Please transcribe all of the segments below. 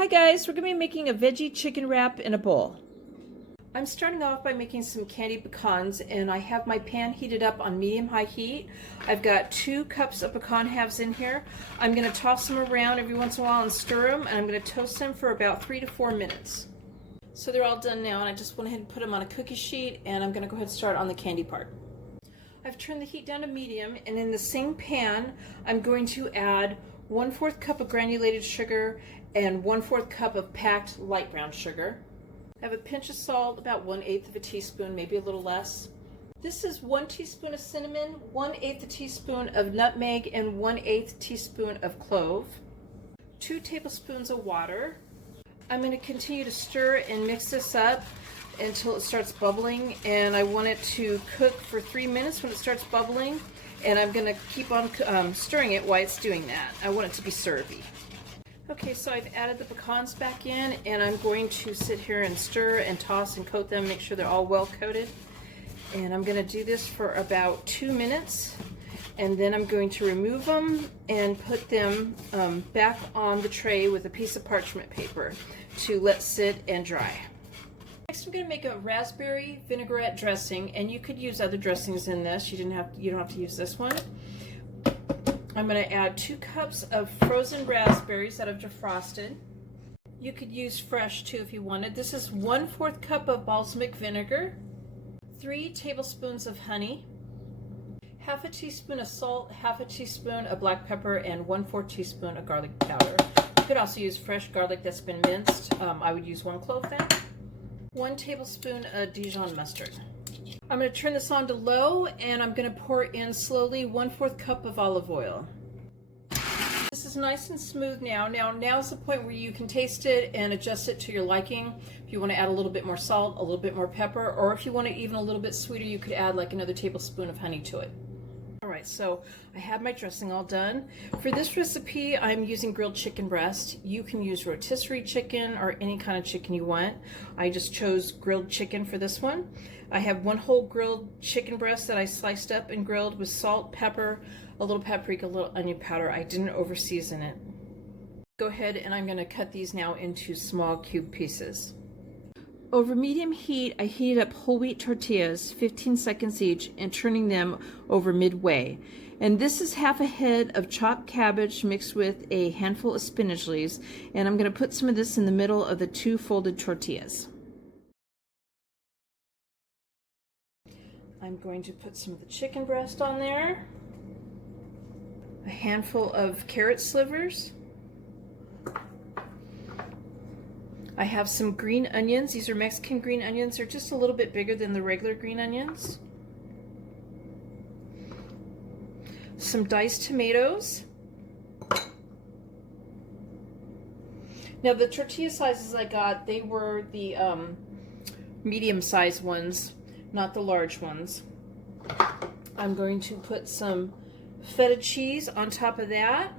Hi guys, we're going to be making a veggie chicken wrap in a bowl. I'm starting off by making some candied pecans, and I have my pan heated up on medium-high heat. I've got 2 cups of pecan halves in here. I'm going to toss them around every once in a while and stir them, and I'm going to toast them for about 3 to 4 minutes. So they're all done now, and I just went ahead and put them on a cookie sheet, and I'm going to go ahead and start on the candy part. I've turned the heat down to medium, and in the same pan, I'm going to add 1/4 cup of granulated sugar and 1/4 cup of packed light brown sugar. I have a pinch of salt, about 1/8 of a teaspoon, maybe a little less. This is 1 teaspoon of cinnamon, 1/8 a teaspoon of nutmeg, and 1/8 teaspoon of clove. 2 tablespoons of water. I'm going to continue to stir and mix this up until it starts bubbling, and I want it to cook for 3 minutes when it starts bubbling, and I'm going to keep on stirring it while it's doing that. I want it to be syrupy. Okay, so I've added the pecans back in, and I'm going to sit here and stir and toss and coat them, make sure they're all well coated. And I'm going to do this for about 2 minutes, and then I'm going to remove them and put them back on the tray with a piece of parchment paper to let sit and dry. Next, I'm going to make a raspberry vinaigrette dressing, and you could use other dressings in this. You don't have to use this one. I'm going to add 2 cups of frozen raspberries that I've defrosted. You could use fresh too if you wanted. This is 1/4 cup of balsamic vinegar, 3 tablespoons of honey, 1/2 teaspoon of salt, 1/2 teaspoon of black pepper, and 1/4 teaspoon of garlic powder. You could also use fresh garlic that's been minced. I would use 1 clove then. 1 tablespoon of Dijon mustard. I'm going to turn this on to low, and I'm going to pour in slowly 1/4 cup of olive oil. This is nice and smooth now. Now's the point where you can taste it and adjust it to your liking. If you want to add a little bit more salt, a little bit more pepper, or if you want it even a little bit sweeter, you could add like another tablespoon of honey to it. Alright, so I have my dressing all done. For this recipe, I'm using grilled chicken breast. You can use rotisserie chicken or any kind of chicken you want. I just chose grilled chicken for this one. I have 1 whole grilled chicken breast that I sliced up and grilled with salt, pepper, a little paprika, a little onion powder. I didn't over season it. Go ahead, and I'm going to cut these now into small cube pieces. Over medium heat, I heated up whole wheat tortillas, 15 seconds each, and turning them over midway. And this is 1/2 a head of chopped cabbage mixed with a handful of spinach leaves, and I'm going to put some of this in the middle of the 2 folded tortillas. I'm going to put some of the chicken breast on there, a handful of carrot slivers. I have some green onions. These are Mexican green onions. They're just a little bit bigger than the regular green onions. Some diced tomatoes. Now the tortilla sizes I got, they were the medium-sized ones, not the large ones. I'm going to put some feta cheese on top of that.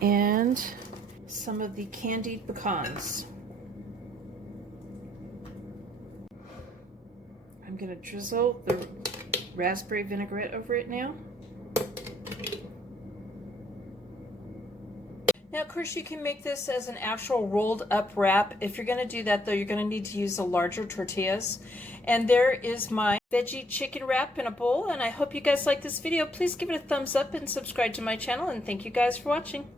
And some of the candied pecans. I'm going to drizzle the raspberry vinaigrette over it now. Now, of course, you can make this as an actual rolled up wrap. If you're going to do that, though, you're going to need to use the larger tortillas. And there is my veggie chicken wrap in a bowl, and I hope you guys like this video. Please give it a thumbs up and subscribe to my channel, and thank you guys for watching.